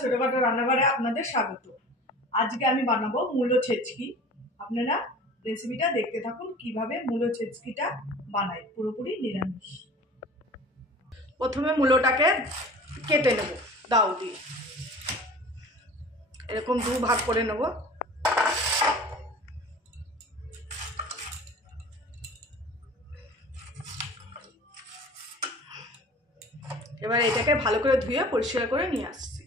ছোটখাটো রান্নাঘরে আপনাদের স্বাগত। আজকে আমি বানাবো মূলো ছেচকি। আপনারা রেসিপিটা দেখতে থাকুন কিভাবে মূলো ছেচকিটা বানাই, পুরোপুরি নিরামিষ। প্রথমে মূলোটাকে কেটে নেব দাও দিয়ে, এরকম দু ভাগ করে নেব। এবার এটাকে ভালো করে ধুয়ে পরিষ্কার করে নিয়ে আসছি।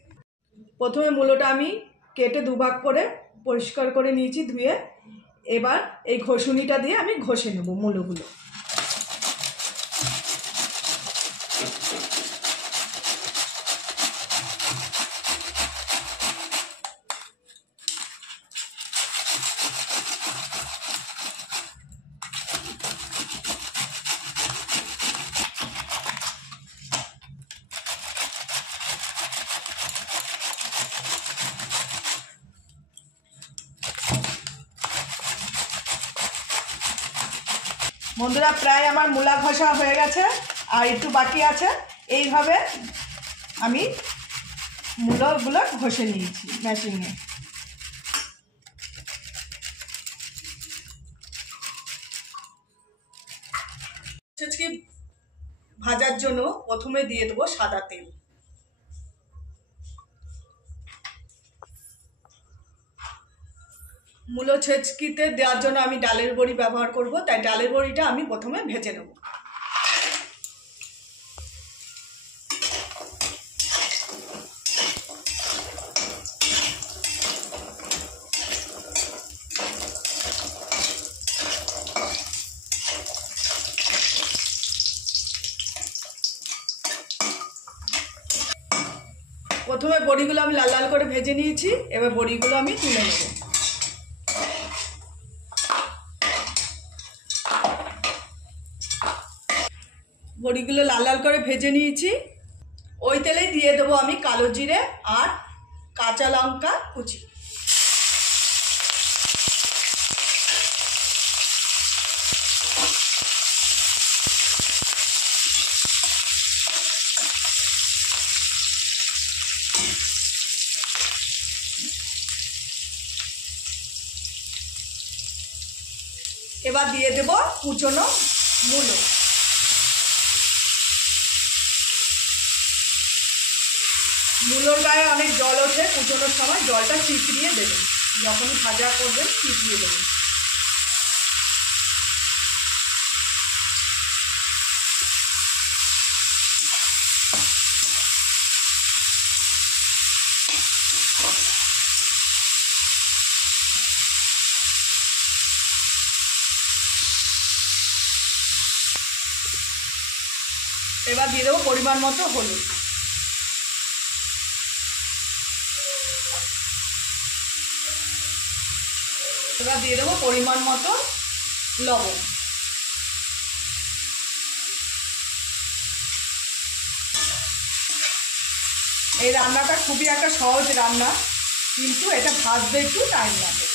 প্রথমে মূলোটা আমি কেটে দুভাগ করে পরিষ্কার করে নিয়েছি ধুয়ে। এবার এই ঘষুনিটা দিয়ে আমি ঘষে নেব মূলোগুলো। বন্ধুরা, প্রায় আমার মূলা ঘষা হয়ে গেছে, আর একটু বাকি আছে। এইভাবে আমি মূলগুলো ঘষে নিয়েছি মেশিনে। ছেচকি ভাজার জন্য প্রথমে দিয়ে দেবো সাদা তেল। মূলো ছেচকিতে দেওয়ার জন্য আমি ডালের বড়ি ব্যবহার করব, তাই ডালের বড়িটা আমি প্রথমে ভেজে নেব। প্রথমে বড়িগুলো আমি লাল লাল করে ভেজে নিয়েছি, এবার বড়িগুলো আমি তুলে নেব। বড়িগুলো লাল লাল করে ভেজে নিয়েছি। ওই তেলেই দিয়ে দেবো আমি কালো জিরে আর কাঁচা লঙ্কা কুচি। এবার দিয়ে দেব কুচনো মূলো। মূলোর গায়ে অনেক জল ওঠে, কুচনোর সময় জলটা চিপড়িয়ে দেবেন, যখনই ভাজা করবেন চিপড়িয়ে দেবেন। এবার দিয়ে দেবো পরিমাণ মতো হলুদ। এবার দিয়ে দেবো পরিমাণ মতো লবণ। এই রান্নাটা খুবই একটা সহজ রান্না, কিন্তু এটা ভাজতে একটু টাইম লাগে।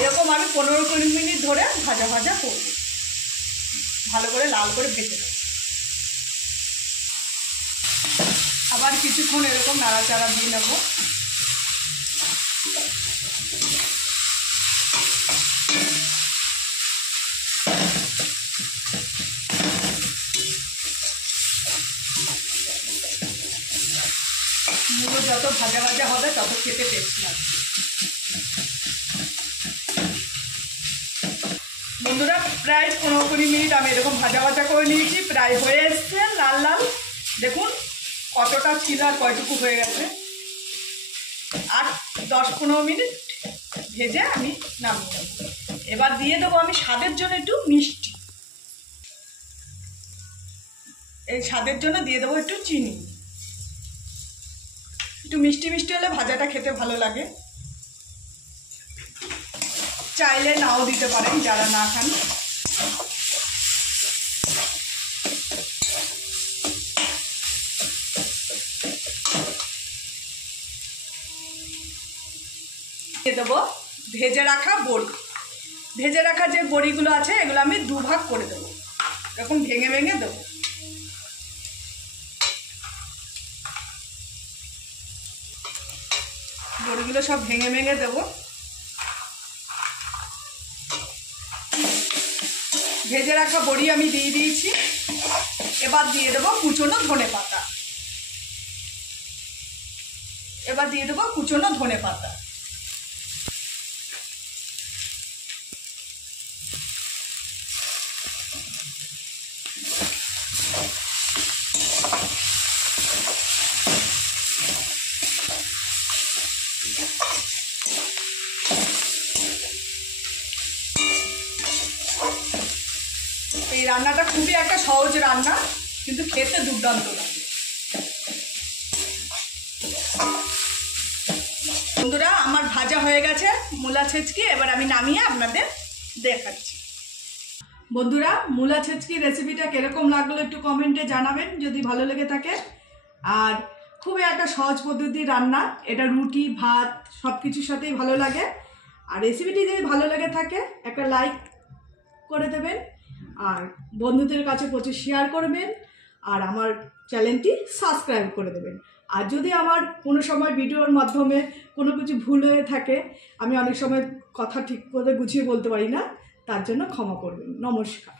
এরকম আমি 15-20 মিনিট ধরে ভাজা ভাজা করব, ভালো করে লাল করে ভেজে নেব। আবার কিছুক্ষণ এরকম নাড়াচাড়া দিয়ে নেব। মূলো যত ভাজা ভাজা হবে তত খেতে টেস্ট লাগবে। বন্ধুরা, প্রায় 15-20 মিনিট আমি এরকম ভাজা ভাজা করে নিয়েছি, প্রায় হয়ে এসছে লাল লাল। দেখুন কতটা ছিল আর কয়টুকু হয়ে গেছে। আর 10-15 মিনিট ভেজে আমি নামিয়ে নেব। এবার দিয়ে দেবো আমি স্বাদের জন্য একটু মিষ্টি। এই স্বাদের জন্য দিয়ে দেবো একটু চিনি। একটু মিষ্টি মিষ্টি হলে ভাজাটা খেতে ভালো লাগে। চাইলে নাও দিতে পারেন যারা না খান। দিয়ে দেবো ভেজে রাখা বড়ি। ভেজে রাখা যে বড়িগুলো আছে এগুলো আমি দুভাগ করে দেবো, এরকম ভেঙে ভেঙে দেবো। বড়িগুলো সব ভেঙে ভেঙে দেবো। ভেজে রাখা বড়ি আমি দিয়ে দিয়েছি। এবার দিয়ে দেবো কুচনো ধনেপাতা। এবার দিয়ে দেবো কুচনো ধনেপাতা। এই রান্নাটা খুবই একটা সহজ রান্না, কিন্তু খেতে দুর্দান্ত লাগে। বন্ধুরা আমার ভাজা হয়ে গেছে মূলা ছেচকি, এবার আমি নামিয়ে আপনাদের দেখাচ্ছি। বন্ধুরা মূলা ছেচকি রেসিপিটা কিরকম লাগলো একটু কমেন্টে জানাবেন যদি ভালো লেগে থাকে। আর খুবই একটা সহজ পদ্ধতির রান্না, এটা রুটি ভাত সব কিছুর সাথেই ভালো লাগে। আর রেসিপিটি যদি ভালো লেগে থাকে একটা লাইক করে দেবেন, আর বন্ধুদের কাছে প্রচুর শেয়ার করবেন, আর আমার চ্যানেলটি সাবস্ক্রাইব করে দেবেন। আর যদি আমার কোনো সময় ভিডিওর মাধ্যমে কোনো কিছু ভুল হয়ে থাকে, আমি অনেক সময় কথা ঠিক করে গুছিয়ে বলতে পারি না, তার জন্য ক্ষমা করবেন। নমস্কার।